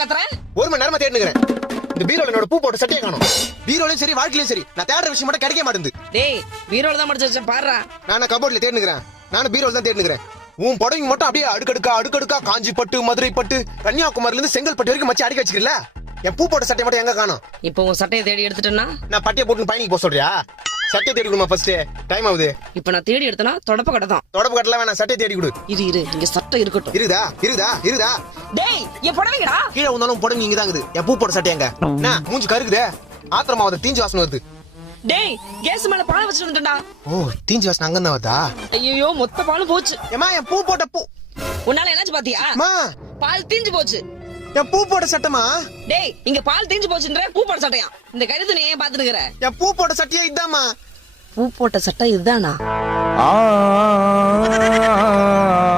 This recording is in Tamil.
கத்துற? 1 மணி நேரமா தேடினுக்கிறேன். இந்த பீரோல என்னோட பூ போட்ட சட்டையை காணோம். பீரோலயும் சரி வாழ்க்கையிலயும் சரி நான் தேடுற விஷயம் மட்டும் கிடைக்க மாட்டேங்குது. டேய் பீரோல தான் மடிச்சு வச்சேன் பாருடா. நான் கபோர்ட்ல தேடினுக்கிறேன். நானும் பீரோல தான் தேடினுக்கிறேன். உன் புடவைங்க மட்டும் அப்படியே அடுக்கடுக்கா காஞ்சி பட்டு, மதுரை பட்டு, கன்னியாகுமரியில இருந்து செங்கல்பட்டு வரைக்கும் மச்சி அடிக்க வச்சிருக்கல. என் பூ போட்ட சட்டை மட்டும் எங்க காணோம்? இப்போ உன் சட்டையை தேடி எடுத்துட்டேன்னா நான் பட்டியை போட்டு பயணிக்கு போக சொல்றியா? சட்டை தேடி கொடுமா ஃபர்ஸ்ட். டைம் ஆகுது. இப்ப நான் தேடி எடுத்தனா தொடப்ப கடை தான். தொடப்பு கட்டல வேணாம், சட்டை தேடி கொடு. இரு இங்க சட்டை இருக்கட்டும். இருக்குதா? டேய் என் புடவைங்கடா. கீழே வந்தாலும் புடவை இங்க தான் இருக்குது. என் பூ போட்ட சட்டை எங்க? என்ன மூஞ்சி கருக்குதே? ஆத்திரமா வந்து தீஞ்சு வாசனை வருது. டேய் கேஸ் மேல பால் வச்சிட்டு வந்துட்டேன்டா. ஓ தீஞ்சு வாசனை அங்க தான் வருதா? ஐயோ மொத்த பாலும் போச்சு. ஏமா என் பூ போட்ட பூ உன்னால என்னாச்சு பாத்தியா? அம்மா பால் தீஞ்சு போச்சு. என் பூ போட்ட சட்டமா? டேய் இங்க பால் தீஞ்சு போச்சுன்ற பூ போட்ட சட்டையா? இந்த கருத்து நீ ஏன் பாத்துட்டு இருக்கற? என் பூ போட்ட சட்டையே இதாம்மா. பூ போட்ட சட்டை இதுதானா?